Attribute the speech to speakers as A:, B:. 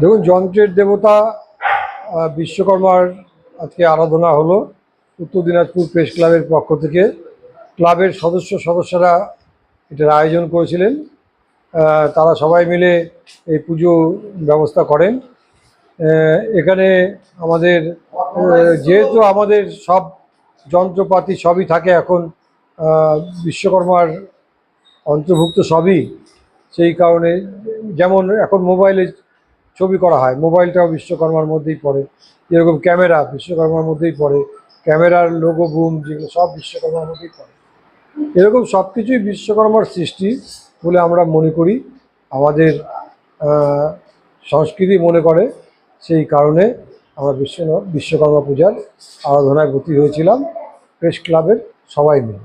A: দেখুন, যন্ত্রের দেবতা বিশ্বকর্মার আজকে আরাধনা হলো উত্তর দিনাজপুর প্রেস ক্লাবের পক্ষ থেকে। ক্লাবের সদস্য সদস্যরা এটার আয়োজন করেছিলেন। তারা সবাই মিলে এই পুজো ব্যবস্থা করেন। এখানে আমাদের যেহেতু আমাদের সব যন্ত্রপাতি সবই থাকে এখন বিশ্বকর্মার অন্তর্ভুক্ত সবই, সেই কারণে যেমন এখন মোবাইলে ছবি করা হয়। মোবাইলটাও বিশ্বকর্মার মধ্যেই পড়ে। যেরকম ক্যামেরা বিশ্বকর্মার মধ্যেই পড়ে। ক্যামেরার লোগো বুম যেগুলো সব বিশ্বকর্মার মধ্যেই পড়ে। এরকম সব কিছুই বিশ্বকর্মার সৃষ্টি বলে আমরা মনে করি। আমাদের সংস্কৃতি মনে করে। সেই কারণে আমরা বিশ্ব বিশ্বকর্মা পূজার আরাধনায় গতি হয়েছিলাম। প্রেস ক্লাবের সবাই মিলে.